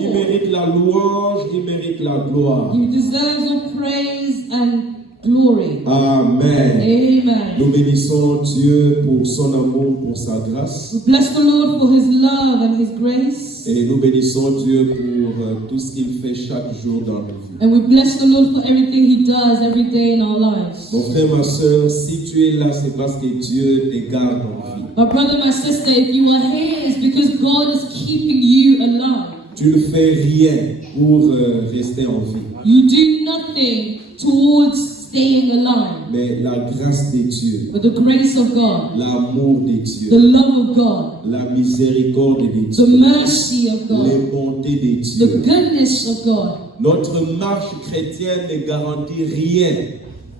Il mérite la louange, il mérite la gloire. He deserves all praise and glory. Amen. Amen. Nous bénissons Dieu pour son amour, pour sa grâce. We bless the Lord for His love and His grace. Et nous bénissons Dieu pour tout ce qu'il fait chaque jour dans nos vies. And we bless the Lord for everything He does every day in our lives. Mon frère, ma soeur, si tu es là, c'est parce que Dieu te garde en vie. My brother, my sister, if you are here, it's because God is keeping you alive. Tu ne fais rien pour rester en vie. You do nothing towards staying alive. Mais la grâce de Dieu, But the grace of God, l'amour de the Dieu, love of God, la miséricorde de the Dieu, mercy of God, les bontés de the Dieu. goodness of God. Notre marche chrétienne ne garantit rien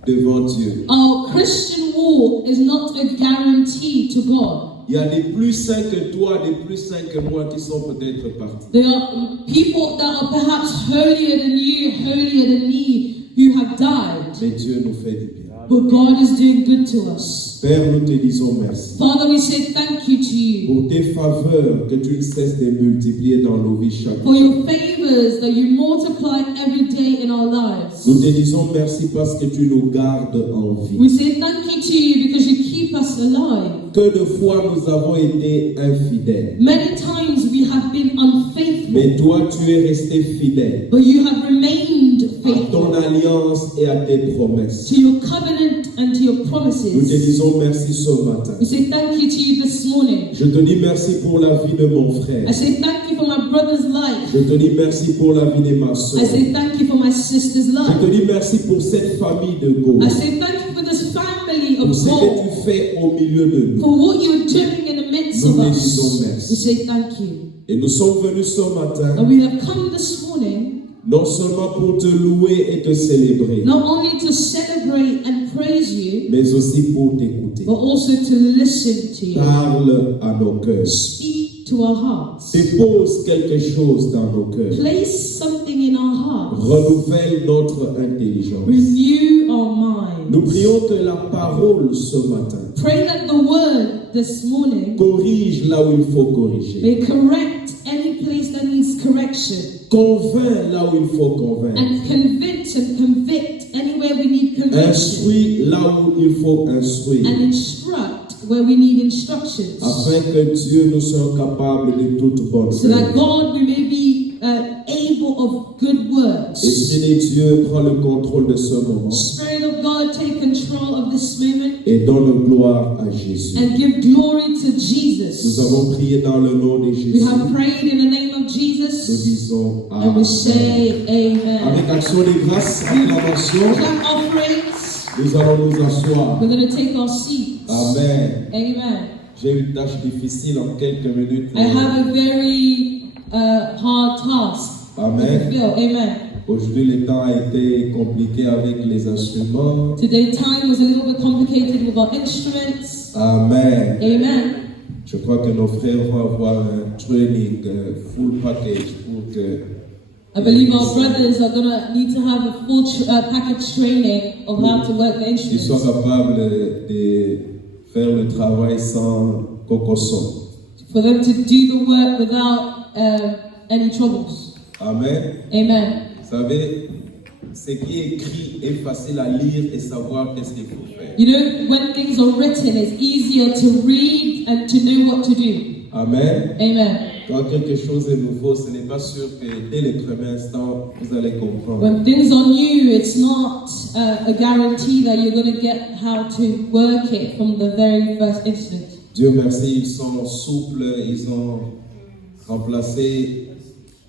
devant Dieu. Our Christian walk is not a guarantee to God. Il y a des plus saints que toi, des plus saints que moi qui sont peut-être partis. There are people that are perhaps holier than you, holier than me, who have died. Mais Dieu nous fait du bien. But God is doing good to us. Père, nous te disons merci Father, we say thank you to you pour tes faveurs que tu ne cesses de multiplier dans nos vies chaque for jour. your favors that you multiply every day in our lives. Nous te disons merci parce que tu nous gardes en vie. We say thank you to you because you keep us alive. Que de fois nous avons été infidèles. Many times we have been unfaithful, Mais toi, tu es resté fidèle but you have remained à ton faithful alliance et à tes promesses. to your covenant and to your Nous te promises. disons merci ce matin. We say thank you to you this morning. Je te dis merci pour la vie de mon frère. I say thank you for my brother's life. Je te dis merci pour la vie de ma soeur. I say thank you for my sister's Je life. te dis merci pour cette famille de Go. I say thank you for this family Pour of ce que God, tu fais au milieu de nous. for what you're doing in the midst Nous of te us. disons merci. We say thank you. Et nous sommes venus ce matin, And we have come this morning non seulement pour te louer et te célébrer, not only to celebrate and praise you, mais aussi pour t'écouter. but also to listen to you. Parle à nos cœurs. Speak to our hearts. Dépose quelque chose dans nos cœurs. Place something in our hearts. Renouvelle notre intelligence. Renew our minds. Nous prions que la parole ce matin Pray that the word this morning corrige là où il faut corriger. may correct any place that needs correction, Convainc là où il faut convaincre. and convince and convict anywhere we need conviction, Instruis là où il faut instruire. and instruct where we need instructions, Afin que Dieu nous soit capable de toute bonne so that œuvre. God we may be able of good works. Esprit de Dieu, prends le contrôle de ce moment Spirit of God, take control of this moment et donne gloire à Jésus. and give glory to Nous Jesus. avons prié dans le nom de We Jésus. have prayed in the name of Nous Jesus, disons and Amen. we say Amen. Avec action de grâce, acclamation, Clap offerings. nous allons nous asseoir. We're going to take our seats. Amen. Amen. J'ai une tâche difficile en quelques minutes. I have a very hard task. Amen. Feel. Amen. Aujourd'hui, le temps a été compliqué avec les instruments. Today time was a little bit complicated with our instruments. Amen. Amen. Je crois que nos frères vont avoir un training full package pour que I believe our brothers are going to need to have a full package training of how to work the ils soient instruments, capables de faire le travail sans cocosson. for them to do the work without any troubles. Amen. Amen. Vous savez, ce qui est écrit est facile à lire et savoir qu'est-ce qu'il faut faire. You know, when things are written, it's easier to read and to know what to do. Amen. Amen. Quand quelque chose est nouveau, ce n'est pas sûr que dès le premier instant, vous allez comprendre. When things are new, it's not a guarantee that you're going to get how to work it from the very first instant. Dieu merci, ils sont souples, ils ont remplacé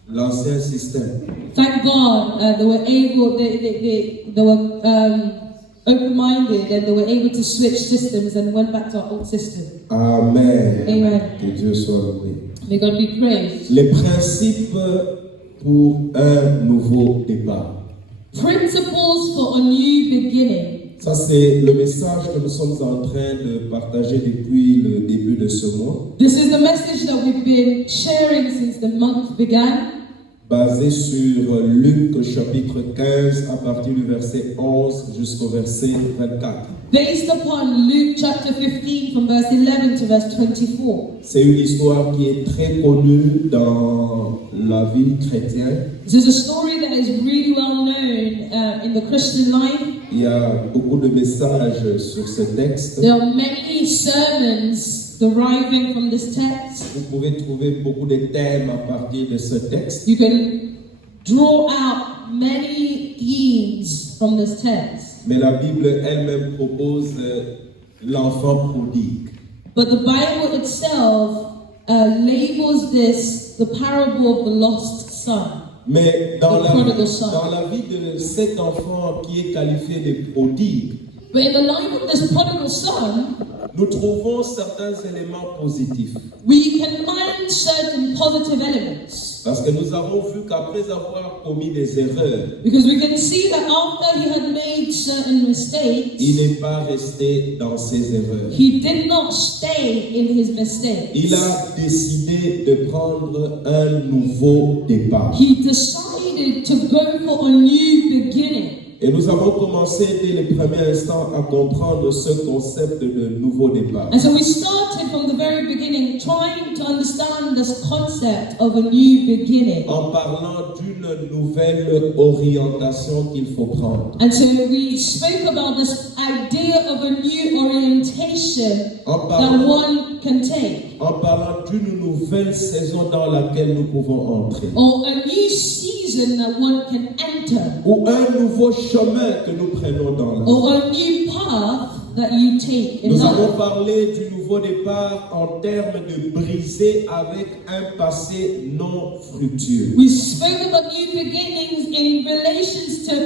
l'ancien système. Thank God they were able, they were open-minded and they were able to switch systems and went back to our old system. Amen. Amen. Que Dieu soit loué. May God be praised. Les principes pour un nouveau départ. Principles for a new beginning. Ça, c'est le message que nous sommes en train de partager depuis le début de ce mois. This is the message that we've been sharing since the month began. basé sur Luc chapitre 15 à partir du verset 11 jusqu'au verset 24. Based upon Luke chapter 15 from verse 11 to verse 24. C'est une histoire qui est très connue dans la vie chrétienne. This is a story that is really well known in the Christian life. Il y a beaucoup de messages sur ce texte. There are many sermons deriving from this text. Vous pouvez trouver beaucoup de thèmes à partir de ce texte. You can draw out many themes from this text. Mais la Bible elle-même propose l'enfant prodigue. But the Bible itself labels this the parable of the lost son. Mais dans The la prodigal son. vie de cet enfant qui est qualifié de prodigue, But in the life of this prodigal son, nous trouvons certains éléments positifs. we can find certain positive elements. Parce que nous avons vu qu'après avoir commis des erreurs, Because we can see that after he had made certain mistakes, il n'est pas resté dans ses erreurs. he did not stay in his mistakes. Il a décidé de prendre un nouveau départ. He decided to go for a new beginning. Et nous avons commencé dès le premier instant à comprendre ce concept de nouveau départ. And so we started from the very beginning trying to understand this concept of a new beginning. En parlant d'une nouvelle orientation qu'il faut prendre. And so we spoke about this idea of a new orientation En that parlant, one can take, en parlant d'une nouvelle saison dans laquelle nous pouvons entrer. or a new season that one can enter, Ou un nouveau chemin que nous prenons dans la vie. or a new path that you take in Nous avons life. parlé du nouveau départ en termes de briser avec un passé non fructueux. We spoke about new beginnings in relations to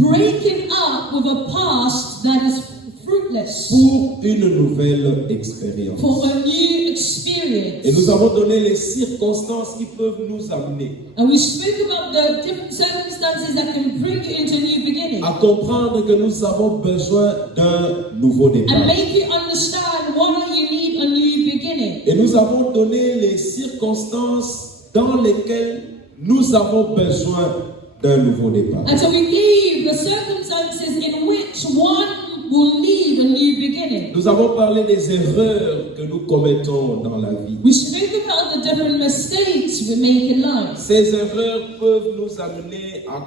breaking up with a past that is fruitless Pour une nouvelle expérience. for a new Et nous experience. avons donné les circonstances qui peuvent nous amener And we spoke about the different circumstances that can bring you into a new beginning à comprendre que nous avons besoin d'un nouveau and départ. make you understand why you need a new beginning. Et nous avons donné les circonstances dans lesquelles nous avons besoin d'un nouveau départ. And so we gave the circumstances in which one will need a new beginning. Nous avons parlé des erreurs que nous commettons dans la vie. We spoke about the different mistakes we make in life. Ces erreurs peuvent nous amener à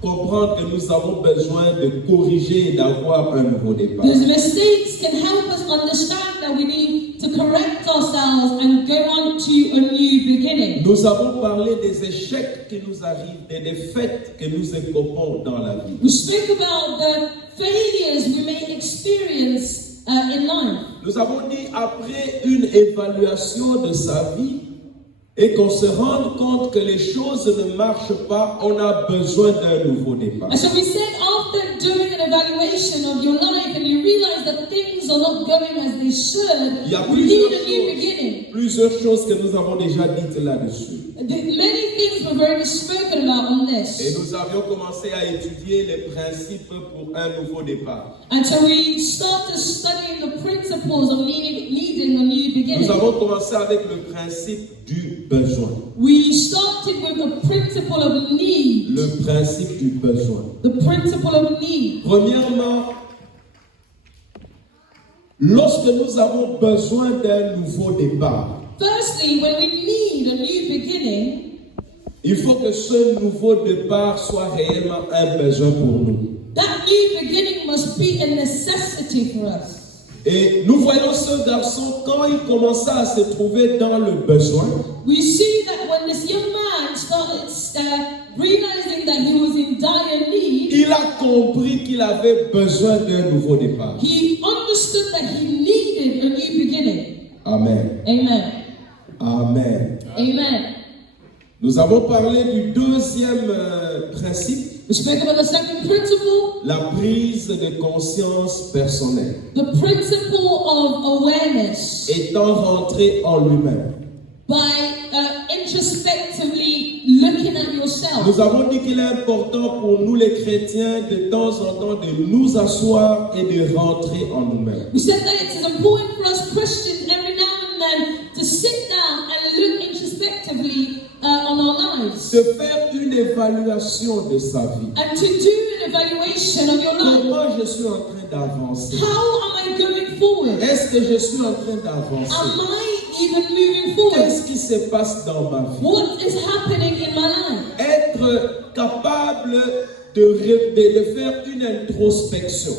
comprendre que nous avons besoin de corriger et d'avoir un nouveau départ. Those mistakes can help us understand that we need to correct ourselves and go on to a new beginning. Nous avons parlé des échecs qui nous arrivent, des défaites que nous écopons dans la vie. We spoke about the failures we may experience in life. Nous avons dit après une évaluation de sa vie et qu'on se rende compte que les choses ne marchent pas, on a besoin d'un nouveau départ. And so we said after doing an evaluation of your life and you realize that things are not going as they should, Il y a you need a new beginning. plusieurs choses que nous avons déjà dites là-dessus. Many things were already spoken about on Et this. nous avions commencé à étudier les principes pour un nouveau départ. And so we started studying the principles of needing a new Nous beginning. avons commencé avec le principe du besoin. We started with the principle of need. Le principe du besoin. The principle of need. Premièrement, lorsque nous avons besoin d'un nouveau départ, Firstly, when we need a new beginning, il faut que ce nouveau départ soit réellement un besoin pour nous. that new beginning must be a necessity for us. Et nous voyons ce garçon, quand il commença à se trouver dans le besoin, We see that when this young man started realizing that he was in dire need, il a compris qu'il avait besoin d'un nouveau départ. he understood that he needed a new beginning. Amen. Amen. Amen. Amen. Nous avons parlé du deuxième principe, We spoke about the second principle, la prise de conscience personnelle, the principle of awareness, étant rentré en lui-même. by introspectively looking at yourself. Nous avons dit qu'il est important pour nous les chrétiens de temps en temps de nous asseoir et de rentrer en nous-mêmes. We said that it is important for us Christians every now and then to sit down and look introspectively on our lives. de faire une évaluation de sa vie. and to do an evaluation of your life. Comment je suis en train d'avancer? How am I going forward? Est-ce que je suis en train d'avancer? Am I even moving forward? Qu'est-ce qui se passe dans ma vie? What is happening in my life? Être capable de faire une introspection.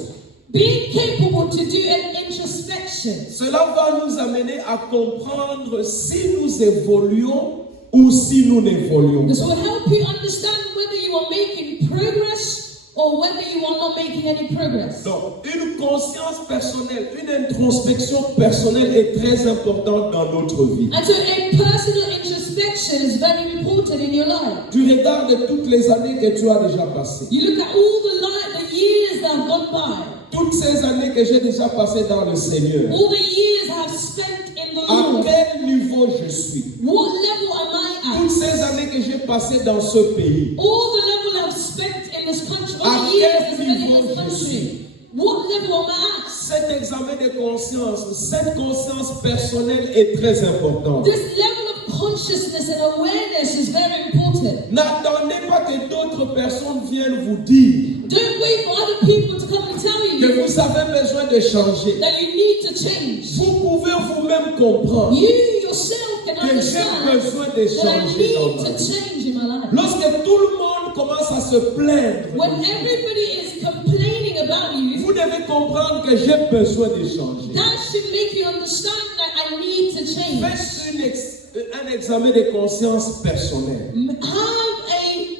Being capable to do an introspection. Cela va nous amener à comprendre si nous évoluons ou si nous n'évoluons This pas. will help you understand whether you are making progress or whether you are not making any progress. Donc, une conscience personnelle, une introspection personnelle est très importante dans notre vie. And so a personal introspection is very important in your life. Tu regardes toutes les années que tu as déjà passées. You look at all the years that have gone by, Toutes ces années que j'ai déjà passées dans le Seigneur. all the years I have spent in the À Lord. quel niveau je suis? What level am I Toutes at? ces années que j'ai passées dans ce pays. All the level I've spent in this country, all À the years quel I've spent in niveau this je country. suis? What level am I at? Cet examen de conscience, cette conscience personnelle est très importante. This level of consciousness and awareness is very important. N'attendez pas que d'autres personnes viennent vous dire Don't wait for other people to come and tell que you vous avez besoin de changer. that you need to change. Vous pouvez vous-même comprendre You yourself can que j'ai understand besoin de that I changer dans need ma to vie. change in my life. Lorsque tout le monde commence à se plaindre, When everybody is complaining about you, vous devez comprendre que j'ai besoin de changer. that should make you understand that I need to change. Faites un examen de conscience personnelle.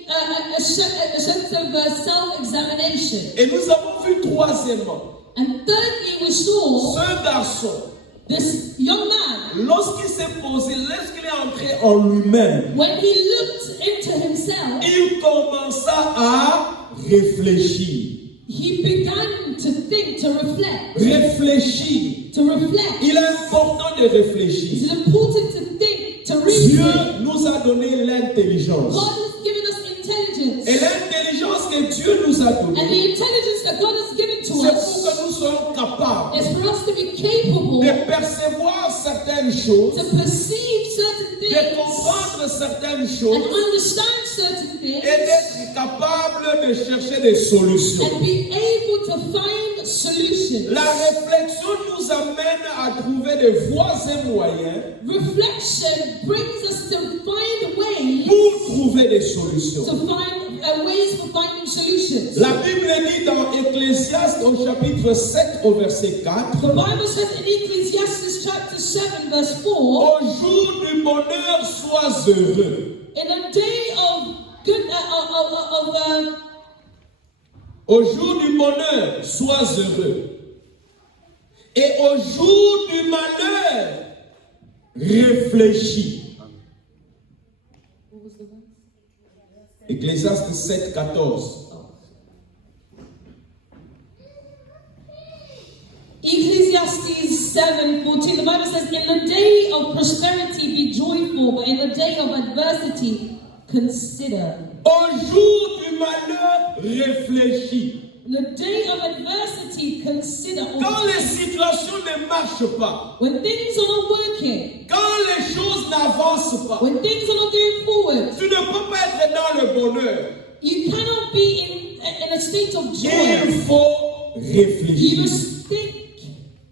Have a sense of self-examination. Et nous avons vu troisièmement, And thirdly, we saw ce garçon, this young man, lorsqu'il s'est posé, lorsqu'il est entré en lui-même, when he looked into himself, il commença à réfléchir. he began to think, to reflect. Réfléchir. To reflect. Il est important de réfléchir. It is important to think, to Dieu reason. nous a donné l'intelligence. God has given us intelligence. Et l'intelligence que Dieu nous a And donnée, the intelligence that God has given to c'est pour us que nous soyons capables is for us to be capable de percevoir certaines choses, to perceive certain de things comprendre certaines and choses understand certain et things d'être capable de chercher des solutions. and be able to find solutions. La réflexion nous amène à trouver des voies et moyens Reflection brings us to find ways pour trouver des solutions. to find ways for finding solutions. La Bible dit dans Ecclésiaste au chapitre 7 au verset 4, The Bible says in Ecclesiastes chapter 7 verse 4, au jour du bonheur, sois heureux. in a day of good Au jour du bonheur, sois heureux. Et au jour du malheur, réfléchis. Ecclésiaste 7, 14. Ecclesiastes 7:14, the Bible says, in the day of prosperity be joyful, but in the day of adversity consider. Au jour du malheur, réfléchis. In the day of adversity consider. Quand les situations ne marchent pas, When things are not working, quand les choses n'avancent pas, when things are not going forward, tu ne peux pas être dans le bonheur. you cannot be in a state of Il joy. faut You réfléchir. must think.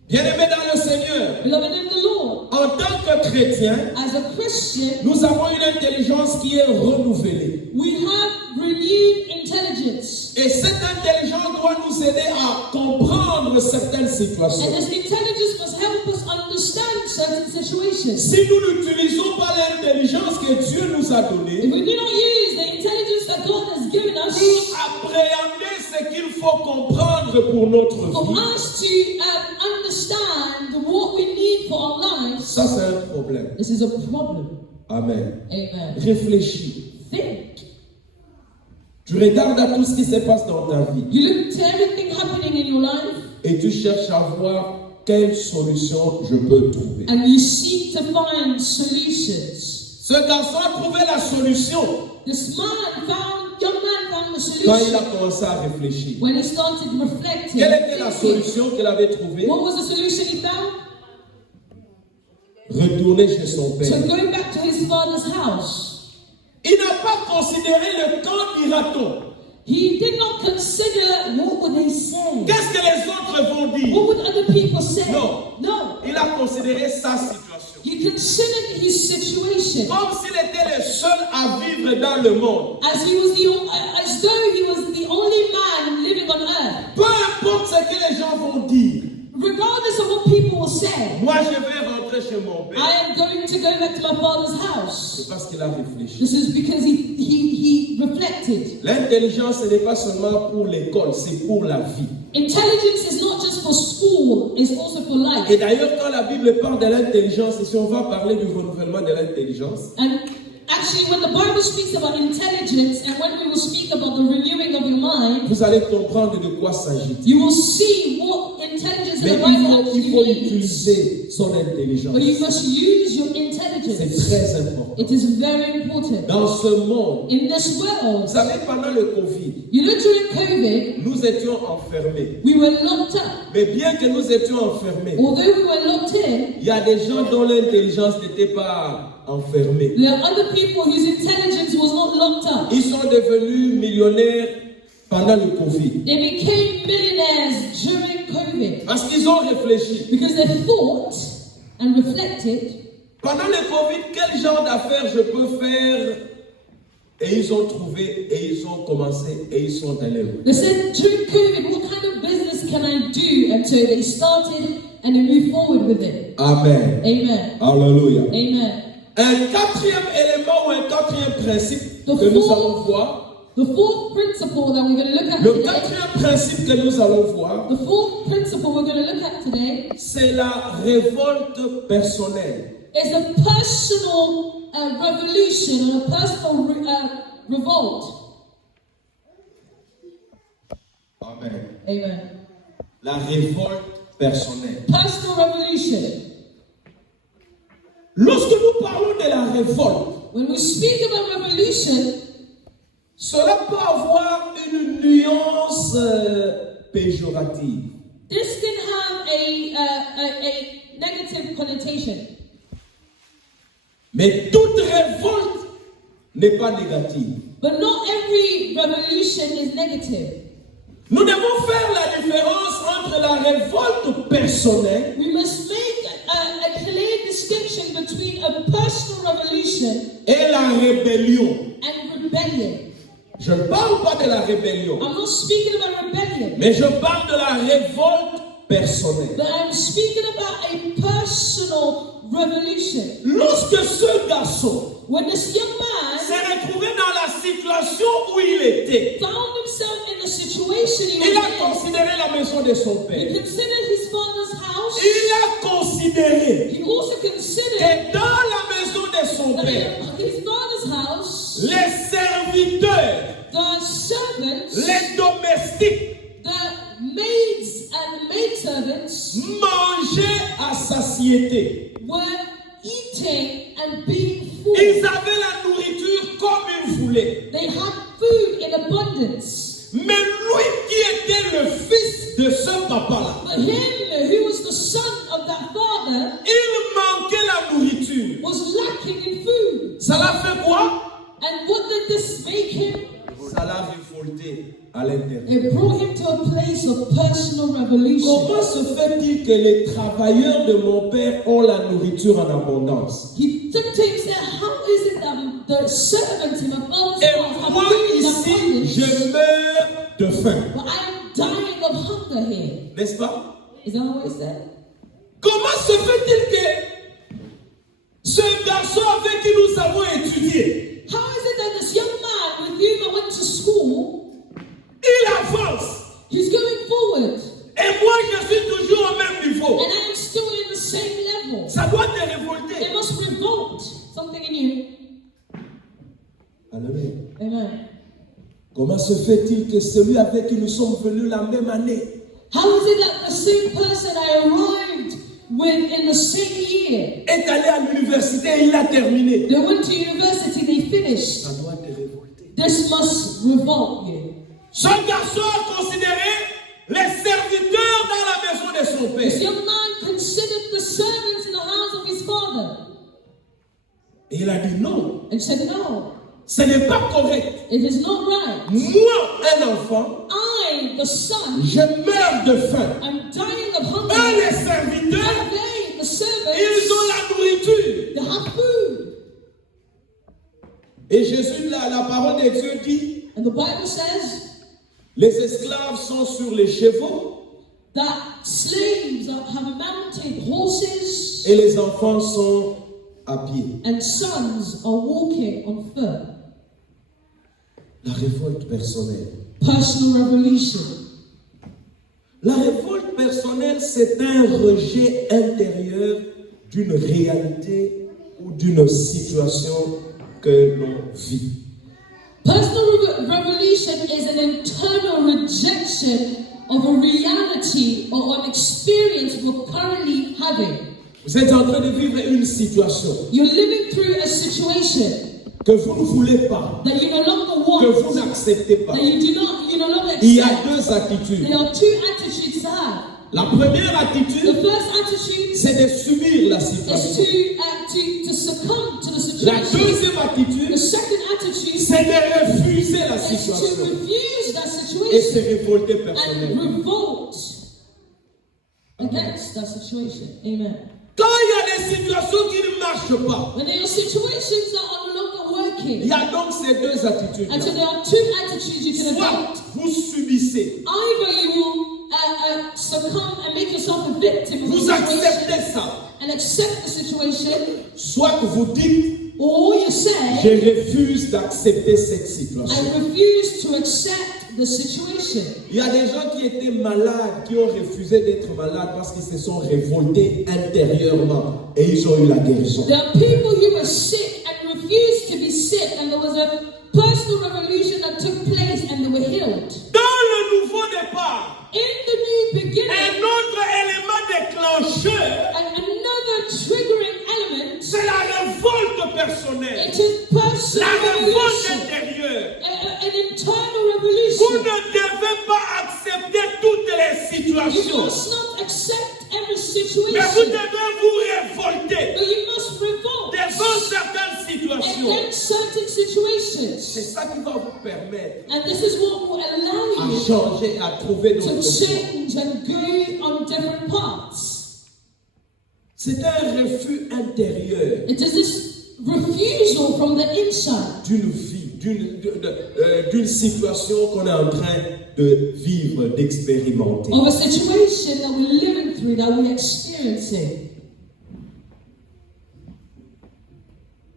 Bien-aimés dans le Seigneur, Beloved in the Lord, en tant que chrétiens, as a Christian, nous avons une intelligence qui est renouvelée. we have renewed intelligence. Et cette intelligence doit nous aider à comprendre certaines And situations. this intelligence must help us understand certain situations. Si nous n'utilisons pas l'intelligence que Dieu nous a If donnée we do not use the intelligence that God has given us pour appréhender ce qu'il faut comprendre pour notre for vie, us to understand what we need for our lives, ça c'est un problème. this is a problem. Amen. Amen. Réfléchis. Think. Tu regardes à tout ce qui se passe dans ta vie You look to everything happening in your life et tu cherches à voir quelle solution je peux trouver. and you seek to find solutions. Ce garçon a trouvé la solution This young man found the quand il a solution commencé à réfléchir. when he started reflecting. Quelle était la thinking. solution qu'il avait trouvée? What was the solution he found? Retourner chez son So père. going back to his father's house. Il n'a pas considéré le quand ira-t-on. He did not consider what would they say. Qu'est-ce que les autres vont dire? What would other people say? Non. No. Il a considéré sa situation. He considered his situation Comme s'il était le seul à vivre dans le monde. as though he was the only man living on earth. Peu importe ce que les gens vont dire. Regardless of what people will say, Moi, je vais rentrer chez mon père. I am going to go back to my father's house. C'est parce qu'il a réfléchi. This is because he reflected. L'intelligence, ce n'est pas seulement pour l'école, c'est pour la vie. Intelligence is not just for school, it's also for life. Et d'ailleurs, quand la Bible parle de l'intelligence, et si on va parler du renouvellement de l'intelligence, And actually, when the Bible speaks about intelligence, and when we will speak about the renewing of your mind, vous allez comprendre de quoi s'agit-il. you will see what intelligence Mais in the Bible il faut actually means. utiliser son intelligence. But you must use your C'est intelligence. très important. It is very important. Dans ce monde, In this vous world, savez, pendant le Covid, you know, during COVID, nous étions enfermés. we were locked up. Mais bien que nous étions enfermés, Although we were locked in, il y a des gens dont l'intelligence n'était pas enfermée. there are other people whose intelligence was not locked up. Ils sont devenus millionnaires pendant le Covid. They became millionaires during COVID Parce qu'ils ont réfléchi. because they thought and reflected. Pendant le Covid, quel genre d'affaires je peux faire? Et ils ont trouvé, et ils ont commencé, et ils sont allés. They said, during COVID, what kind of business can I do? And so they started and they moved forward with it. Amen. Amen. Alléluia. Amen. Un quatrième élément ou un quatrième principe The que nous fourth- allons voir, The fourth principle that we're going to look at le today, quatrième principe que nous allons voir, the fourth principle we're going to look at today c'est la révolte personnelle. is a personal revolution or a personal revolt. Amen. Amen. La révolte personnelle. Personal revolution. Lorsque nous parlons de la révolte, When we speak about revolution, cela peut avoir une nuance péjorative. this can have a negative connotation. Mais toute révolte n'est pas négative. But not every revolution is negative. Nous devons faire la différence entre la révolte personnelle We must make a clear distinction between a personal revolution et la rébellion. and rebellion. Je ne parle pas de la rébellion, I'm not speaking about rebellion, mais je parle de la révolte personnelle. but I'm speaking about a personal revolution. Lorsque ce garçon When this young man s'est retrouvé dans la situation où il était, found himself in the situation he il a was in, considéré la maison de son he père. considered his father's house. Il a considéré He also considered que dans la maison de son that père, in his father's house, les serviteurs, the servants, les domestiques the maids and maidservants mangeaient à satiété. were eating and being full. Ils avaient la nourriture comme ils voulaient. They had food in abundance. Mais lui qui était le fils de ce papa-là, But him, who was the son of that father, il manquait la nourriture. was lacking in food. Ça l'a fait quoi? And what did this make him? Ça l'a révolté à l'intérieur. It brought him to a place of personal revolution. Comment se fait-il que les travailleurs de mon père ont la nourriture en abondance? He took to himself, how is it that the servants in my father's Et house have moi food in ici, abundance, je meurs de faim. but I'm dying of hunger here? N'est-ce pas? Is that what it said? Comment se fait-il que ce garçon avec qui nous avons étudié, How is it that this young man with whom I went to school, il avance he's going forward, et moi je suis toujours au même niveau? and I am still in the same level? Ça doit te révolter. It must revolt something in you. Alléluia. Amen. Comment se fait-il que celui avec qui nous sommes venus la même année, How is it that the same person I arrived with in the same year, est allé à l'université et il a terminé? they went to university, they finished? Ça doit te révolter. This must revolt you. Ce garçon a considéré les serviteurs dans la maison de son This père. young man considered the servants in the house of his father Et il a dit non. and said, no, Ce n'est pas correct. It is not right. Moi, un enfant, I, the son, je meurs de faim. am dying of hunger. Eux, les serviteurs, And they, the servants, ils ont la nourriture. they have food. Et Jésus, la parole de Dieu dit, And the Bible says les esclaves sont sur les chevaux that slaves have mounted horses et les enfants sont à pied. and sons are walking on foot. La révolte personnelle. Personal revolution. La révolte personnelle, c'est un rejet intérieur d'une réalité ou d'une situation que l'on vit. Personal revolution is an internal rejection of a reality or an experience we're currently having. Vous êtes en train de vivre une situation You're living through a situation que vous ne voulez pas, that you no longer que want, vous n'acceptez pas. that you no longer Il y a accept. deux attitudes. There are two attitudes to have. La première The attitude, first attitude c'est de subir la is situation. to succumb to the La situation. deuxième The attitude, second attitude c'est de refuser la is to situation refuse that et se situation révolter and personnellement. revolt against that situation. Amen. Quand il y a des situations qui ne marchent pas, When there are situations that are no longer il working, y a donc ces deux attitudes. and so there are two attitudes you can Soit adopt. vous subissez, Either you will succumb and make yourself a victim of the vous situation acceptez ça. and accept the situation, Soit que vous dites, or you say, je refuse d'accepter cette situation. I refuse to accept the situation. Il y a des gens qui étaient malades, qui ont refusé d'être malades parce qu'ils se sont révoltés intérieurement et ils ont eu la guérison. There are people who were sick and refused to be sick, and there was a personal revolution that took place and they were healed. Dans le nouveau départ, In the new beginning, un autre élément déclencheur, another triggering element, c'est la révolte personnelle, it is la personal révolte revolution, intérieure. an internal Vous revolution. ne devez pas accepter toutes les You situations, must not accept every mais vous situation, devez vous révolter but you must revolt devant certaines situations. against certain situations. C'est ça qui va vous permettre And this is what will allow à you changer, à trouver to notre voie. change and go on different paths. C'est un refus intérieur It is this refusal from the inside d'une vie, d'une situation qu'on est en train de vivre, d'expérimenter. of a situation that we're living through, that we're experiencing.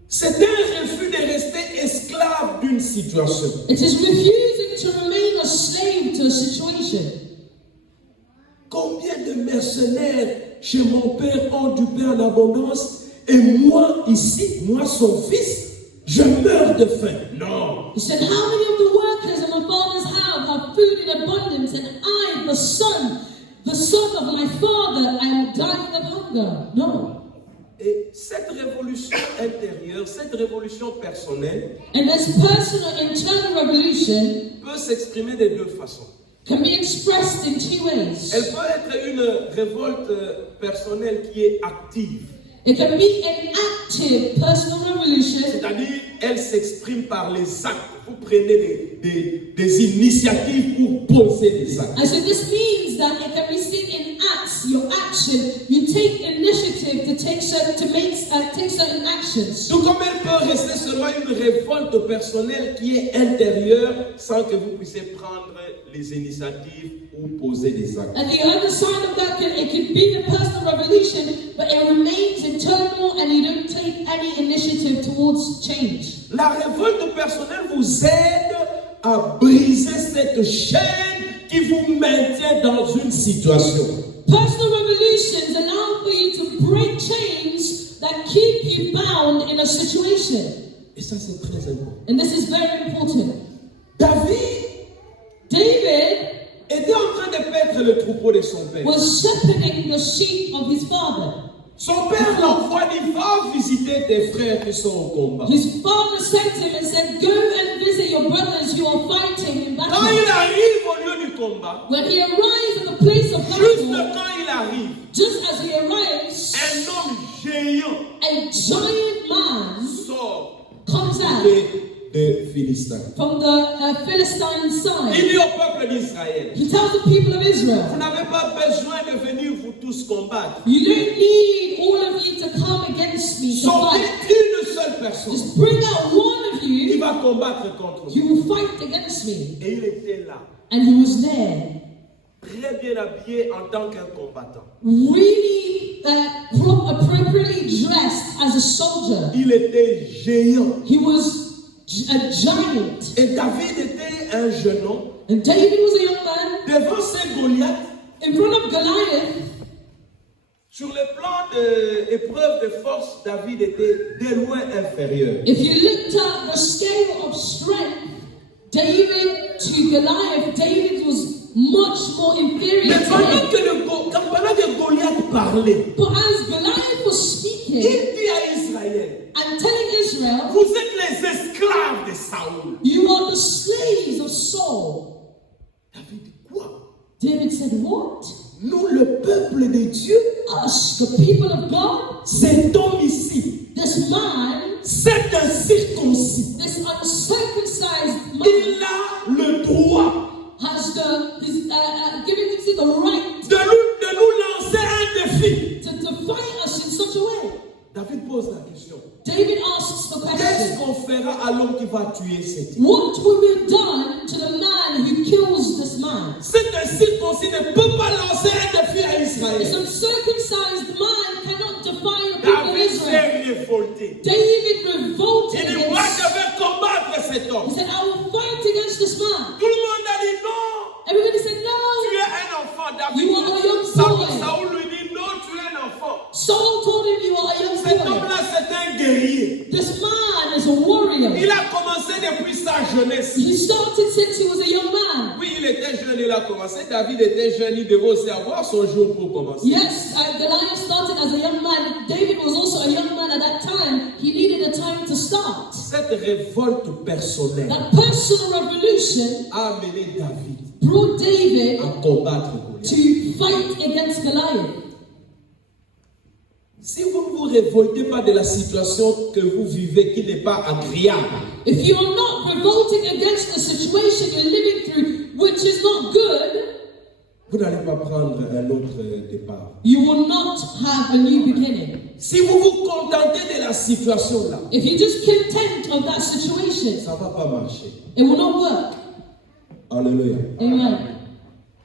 C'est un refus de rester esclave d'une situation. It is refusing to remain a slave to a situation. Combien de mercenaires chez mon père ont du pain en abondance et moi ici, moi son fils, je meurs de faim. Non. He said, how many of the workers in my father's house have food in abundance, and I, the son of my father, am dying of hunger? No. Et cette révolution intérieure, cette révolution personnelle And this personal internal revolution peut s'exprimer de deux façons. can be expressed in two ways. Elle peut être une révolte personnelle qui est active. It can be an active personal revolution, C'est-à-dire, elle s'exprime par les actes. Vous prenez des initiatives pour poser des actes. and so this means that it can be seen in acts, your action. You take initiative to take certain actions. Tout comme elle peut rester seulement une révolte personnelle qui est intérieure sans que vous puissiez prendre les initiatives ou poser des actes. And the other side of that, it can be the personal revolution, but it remains internal and you don't take any initiative towards change. La révolte personnelle vous aide à briser cette chaîne qui vous maintient dans une situation. Personal revolutions allow for you to break chains that keep you bound in a situation. Et ça, c'est très important. And this is very important. David David était en train de paître le troupeau de son père. was shepherding the sheep of his father. Son père l'envoie, dit, va visiter tes frères qui sont au combat. His father sent him and said, go and visit your brothers who are fighting in Quand battle. il arrive au lieu du combat, When he arrives at the place of juste battle, quand il arrive, just as he arrives, un homme géant a giant man sort comes out de Philistins. from the Philistine Il side. dit au peuple d'Israël, He tells the people of vous Israel, n'avez pas besoin de venir vous tous combattre. you don't need all of you to come against me to Sortez fight. une seule personne Just bring out one of qui you, va combattre contre vous. you will fight against me. Et il était là, And he was there, très bien habillé en tant qu'un combattant. really appropriately dressed as a soldier. Il était géant. He was a giant. Et David était un jeune homme. And David was a young man. Devant ces Goliath, In front of Goliath, sur le plan de épreuve de force, David était de loin inférieur. if you looked at the scale of strength, David to Goliath, David was much more inferior Mais to pendant him. que Goliath parlait, But as Goliath was il speaking dit à Israël, and telling Israel, vous êtes les esclaves de Saoul. you are the slaves of Saul. David dit quoi? David said, what? Nous, le peuple de Dieu, Us, the people of God, cet homme ici, this man, cet incirconcis, this uncircumcised man, il a le droit has given us the right de nous lancer un défi. to fight us in such a way. David pose la question. David asks the Qu'est-ce question, qu'on fera à l'homme qui va tuer cet homme? what will be done to the man who kills this man? Cet incirconcis ne peut pas lancer un défi à This Israël. uncircumcised man cannot defy the people of David Israel. s'est révolté. David revolted Il dit, moi against. je vais combattre cet homme. He said, I will fight against this man. Tout le monde a dit non. Everybody said, Tu no. es un enfant. David, You are a young Saoul, boy. Saoul lui dit non, tu es un enfant. Saul told him, you are a young Cet boy. homme-là, c'est un guerrier. This man is a warrior. Il a commencé depuis sa jeunesse. He started since he was a young man. Oui, il était jeune, il a commencé. David était jeune, il devait aussi avoir son jour pour commencer. Yes, Goliath started as a young man. David was also a young man at that time. He needed a time to start. Cette révolte personnelle That personal revolution a amené David brought David à combattre Goliath. to fight against Goliath. Si vous ne vous révoltez pas de la situation que vous vivez qui n'est pas agréable, If you are not revolting against the situation you're living through, which is not good, vous n'allez pas prendre un autre départ. you will not have a new beginning. Si vous vous contentez de la situation là, If you're just content of that situation, ça ne va pas marcher. it will not work. Alléluia. Amen.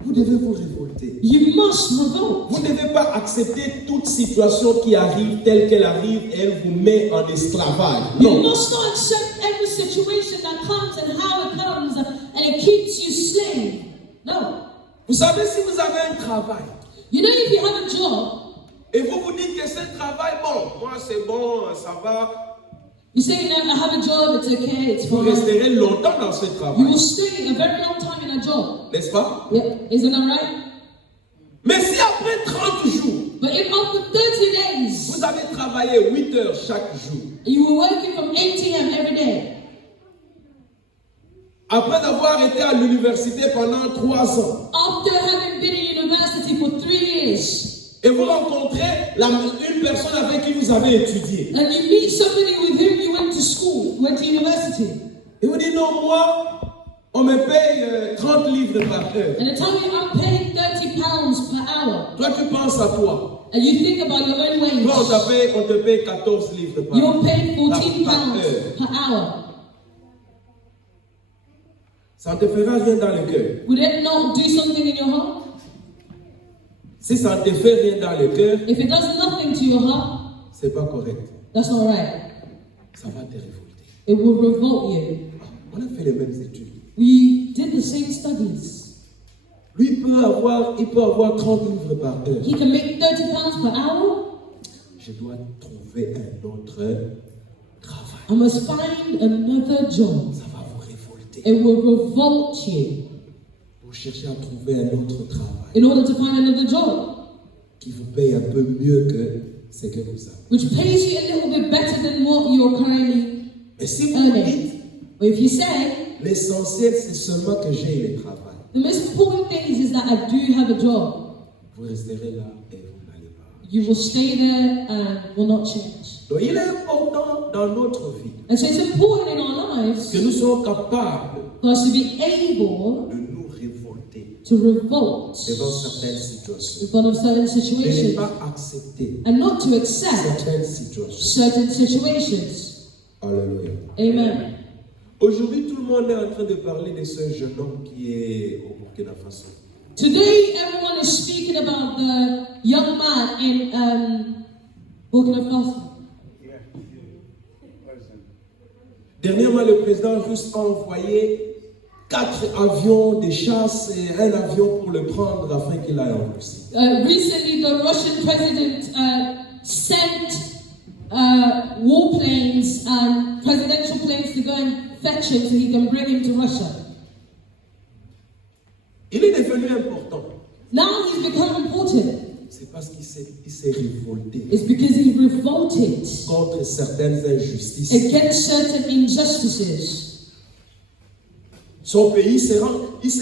Vous devez vous révolter. You must revolt. Vous ne devez pas accepter toute situation qui arrive telle qu'elle arrive et elle vous met en esclavage. You Non. must not accept every situation that comes and how it comes and it keeps you slave. No. Vous savez, si vous avez un travail You know, if you have a job, et vous vous dites que ce travail, bon, moi c'est bon, ça va, you say, you know, I have a job, it's okay, it's vous fine. resterez longtemps dans ce You travail. will stay a very long time in a job. N'est-ce pas? Yeah, isn't that right? Mais si après 30 jours, But if after 30 days, vous avez travaillé 8 heures chaque jour, you were working from 8 a.m. every day, après avoir été à l'université pendant 3 ans, after having been in university for 3 years, et vous rencontrez une personne avec qui vous avez étudié, and you meet somebody with whom you went to school, went to university, et vous dites non, moi, on me paye 30 livres par heure. and they tell you I'm paying £30 per hour, Toi, tu penses à toi. and you think about your own wage, Toi, on te paye 14 livres par you're paid £14 par heure. per hour. Ça ne te fera rien dans le cœur. Would it not do something in your heart? Si ça ne te fait rien dans le cœur, If it does nothing to your heart, c'est pas correct. that's not right. Ça va te révolter. It will revolt you. On a fait les mêmes études. We did the same studies. Lui, il peut avoir 30 livres par heure. He can make £30 per hour. Je dois trouver un autre travail. I must find another job. Ça va vous révolter. It will revolt you Vous cherchez à trouver un autre travail in order to find another job, qui vous paye un peu mieux que ce que vous avez. which pays you a little bit better than what you're currently Et si vous me dites, earning. But if you say, l'essentiel c'est seulement que j'ai le travail, the most important thing is that I do have a job, vous resterez là et vous n'allez pas. you will stay there and will not change. Donc il est important dans notre vie And so it's important in our lives que nous soyons capables for us to be able de nous révolter to revolt devant certaines situations. in front of certain De ne situations pas accepter and not to accept certaines situations. certain situations. Alléluia. Amen. Aujourd'hui, tout le monde est en train de parler de ce jeune homme qui est au Burkina Faso. Today, everyone is speaking about the young man in Burkina Faso. Dernièrement, le président russe a envoyé 4 avions de chasse et un avion pour le prendre afin qu'il aille en Russie. Recently, the Russian president sent warplanes and presidential planes to go and fetch him so he can bring him to Russia. Il est devenu important. Now he's become important. C'est parce qu'il s'est révolté It's because he revolted contre certaines injustices. against certain injustices. Son pays il s'est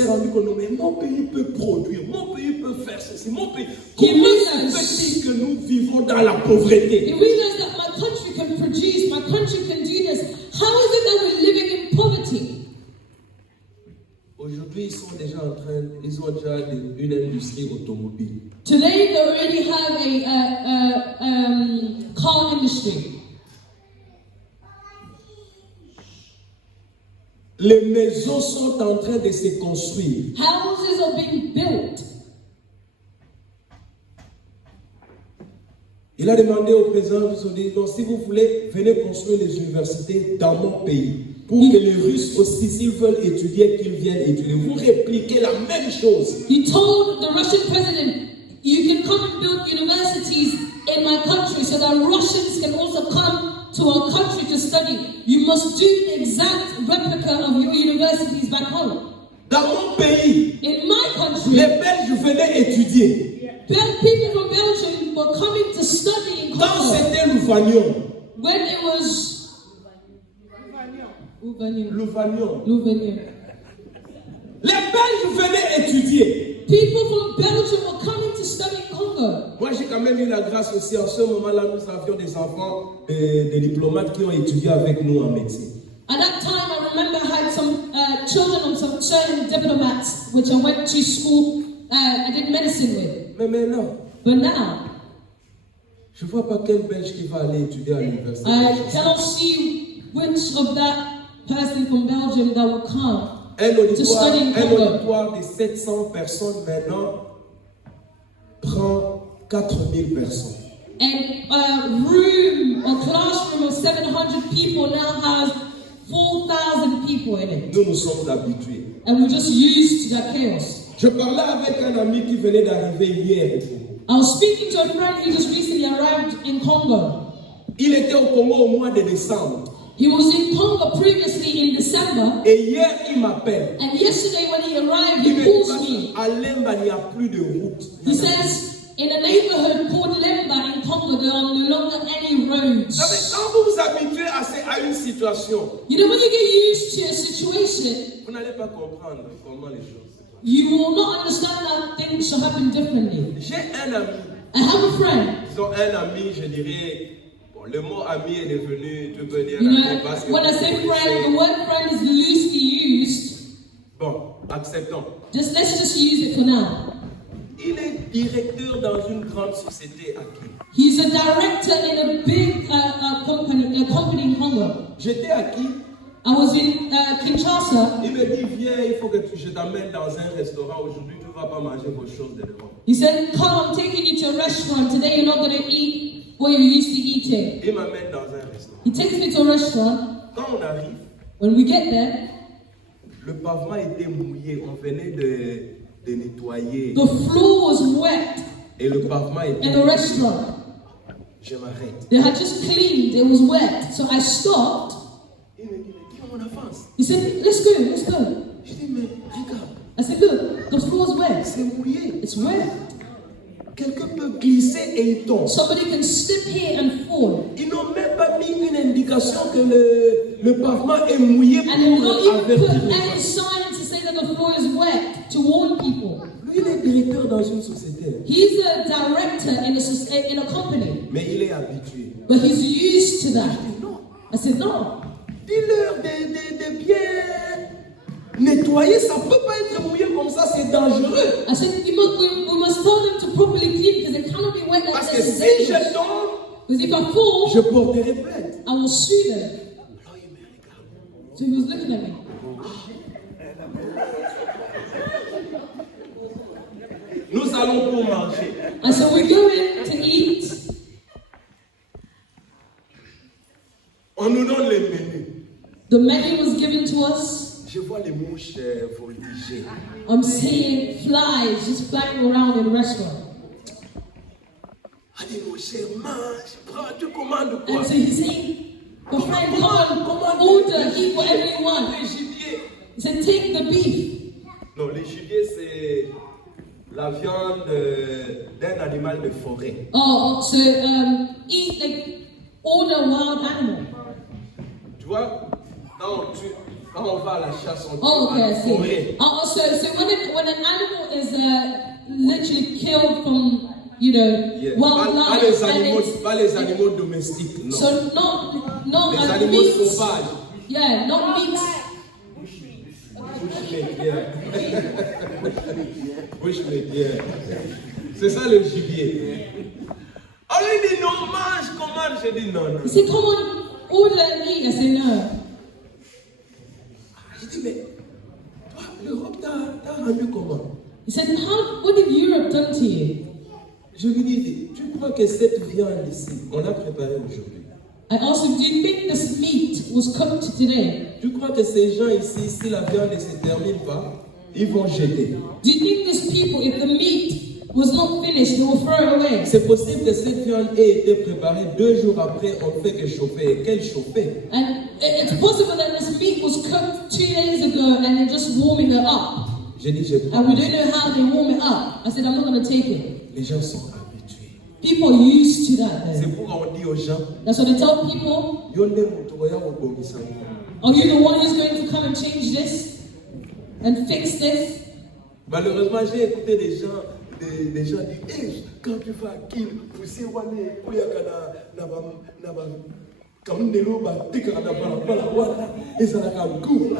rendu compte, mais mon pays peut produire, mon pays peut faire ceci, mon pays. Comment se fait-il que nous vivons dans la pauvreté? He realized that my country can produce, my country can do this. How is it that we're living in poverty? Aujourd'hui, ils ont déjà une industrie automobile. Today they already have a car industry. Les maisons sont en train de se construire. Houses are being built. Il a demandé au président, ils ont dit, non, si vous voulez, venez construire les universités dans mon pays. Pour que les Russes aussi, s'ils veulent étudier, qu'ils viennent étudier. Vous répliquez la même chose. He told the Russian president, you can come and build universities in my country so that Russians can also come to our country to study. You must do the exact replica of your universities back home. Dans mon pays, In my country, les Belges venaient étudier. people from Belgium were coming to study in Quand Congo. c'était Louvagnon, When it was Louvagnon. les Belges venaient étudier. People from Belgium were coming to study in Congo. Moi, j'ai quand même eu la grâce aussi. En ce moment-là, nous avions des enfants, des diplomates qui ont étudié avec nous en médecine. At that time, I remember I had some children of some certain diplomats, which I went to school, I did medicine with. Mais maintenant, But now, je ne vois pas quel Belge qui va aller étudier à l'université. I cannot see which of that person from Belgium that will come. Un to study in Congo. auditoire de 700 personnes maintenant prend 4000 personnes. And a classroom of 700 people now has 4,000 people in it. Nous nous sommes habitués. And we're just used to that chaos. Je parlais avec un ami qui venait d'arriver hier au Congo. I was speaking to a friend who just recently arrived in Congo. Il était au Congo au mois de décembre. He was in Congo previously in December. Et hier, il m'appelle. And yesterday when he arrived, Il he me calls dit, me. à Lemba, il n'y a plus de route. He says, in a neighborhood called Lemba in Congo, there are no longer any roads. Ça veut dire, quand vous vous habituez à une situation, You know, when you get used to a situation, vous n'allez pas comprendre comment les choses se passent. you will not understand that things should happen differently. J'ai un ami. I have a friend. Disons un ami, je dirais, bon, le mot ami est devenu, tu peux dire, You know, parce que when I vous say connaissez. friend, the word friend is loosely used. Bon, acceptons. Let's just use it for now. Il est directeur dans une grande société à Kiev. He's a director in a big company in Congo. J'étais à Kiev. I was in Kinshasa. Il me dit, viens, il faut que je t'amène dans un restaurant. Aujourd'hui, tu ne vas pas manger vos choses de devant. He said, come, I'm taking you to a restaurant. Today you're not going to eat what you're used to eating. Il m'amène dans un restaurant. He takes me to a restaurant. Quand on arrive, When we get there, le pavement était mouillé. On venait de nettoyer. the floor was wet Et le pavement était in the restaurant. Je m'arrête. They had just cleaned, it was wet. So I stopped. Il me dit, mais on avance. He said, let's go. Je dis, mais regarde, I said, look, the floor's wet. c'est mouillé. It's wet. Quelqu'un peut glisser et il tombe. Somebody can slip here and fall. Ils n'ont même pas mis une indication que le pavement est mouillé And they will not pour even put avertir les any gens. sign to say that the floor is wet to warn people. Lui, il est directeur dans une société. He's a director in a company. Mais il est habitué. But he's used to that. Non. I said, no. Dis-leur de bien nettoyer. Ça ne peut pas être mouillé comme ça, c'est dangereux. I said, we must tell them to properly clean because it cannot be wet like Parce this. que It's si je dangerous. tombe, Because if I fall, je porterai plainte. I will sue them. Alors il me regarde. So he was looking at me. Nous allons pour manger. And so we go in to eat. On nous donne les menus. The menu was given to us. Je vois les mouches voltiger. I'm seeing flies just flying around in the restaurant. Allez mon cher, mange, prends, tu commandes quoi? And so he's saying, my friend, come on, order, eat whatever you want. Les gibiers. He said, take the beef. Non, les gibiers, c'est la viande d'un animal de forêt. Oh, so eat, like, order wild animal. Tu vois, quand on va à la chasse, on Oh, va à okay, la I see. forêt. So when an animal is literally killed from, Yeah. wildlife, Pas les animaux domestiques, non. so not Les animaux meat. sauvages. Yeah, not meat. Bushmeat, yeah. Bushmeat, yeah. C'est ça le gibier. On lui dit non, mange, commande. Je dis non, non. He said, come on, order and eat. I said, no. Je dis mais, toi, l'Europe t'a rendu comment? He said, what did Europe done to you? Je lui dis, tu crois que cette viande ici, on l'a préparée aujourd'hui? I asked him, do you think this meat was cooked today? Tu crois que ces gens ici, si la viande ne se termine pas, ils vont jeter? Do you think these people, if the meat was not finished, they will throw it away? C'est possible que cette viande ait été préparée 2 jours après, on fait que chauffer. Et quelle chauffer? And it's possible that this meat was cooked 2 days ago and they're just warming it up. J'ai dit, je prends. And we don't know how they warm it up. I said, I'm not going to take it. Les gens sont habitués. People are used to that C'est then. pourquoi on dit aux gens, That's what they tell people. Yonde mutoya wobongisa. Are you the one who's going to come and change this? And fix this? Malheureusement, j'ai écouté des gens dire, hey, quand tu vas à Kin, pousser wale, koyaka na ba kamndelo ba tika na bala wala, ezalaka goût.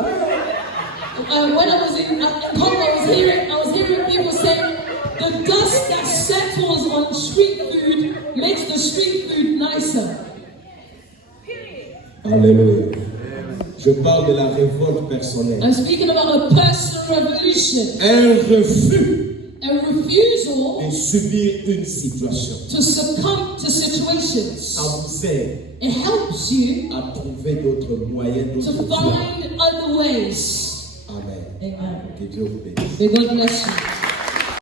When I was in Congo, I was hearing people say the dust that settles on street food makes the street food nicer. Alléluia. Je parle de la révolte personnelle. I'm speaking about a personal revolution, Un refus a refusal de subir une situation. to succumb to situations. Ça vous aide It helps you à trouver d'autres moyens, to d'autres voies. find other ways. Amen. Amen. Que Dieu vous bénisse. May God bless you.